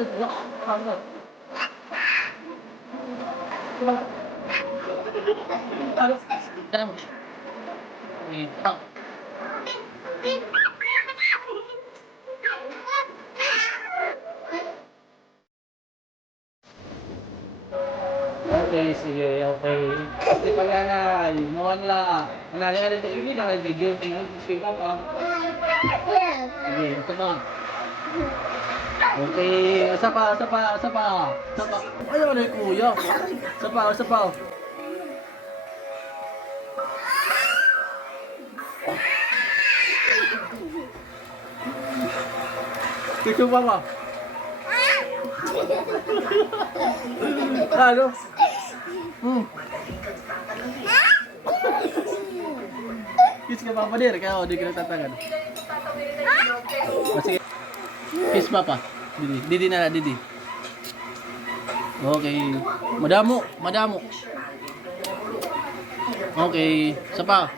Okay, sige, okay. Di pa nga, mohon la. Ang nalala na ini na video tingnan speak up. Sige, ito pa. Okay, isa pa. Ayaw na yung kuya. Isa pa. Ito pa ba? Ano? Kiss ka pa dir, kaya di ka nagtatagan. Sige. Kiss papa. Didi na, Didi. Okay. Madamo. Okay. Isa pa.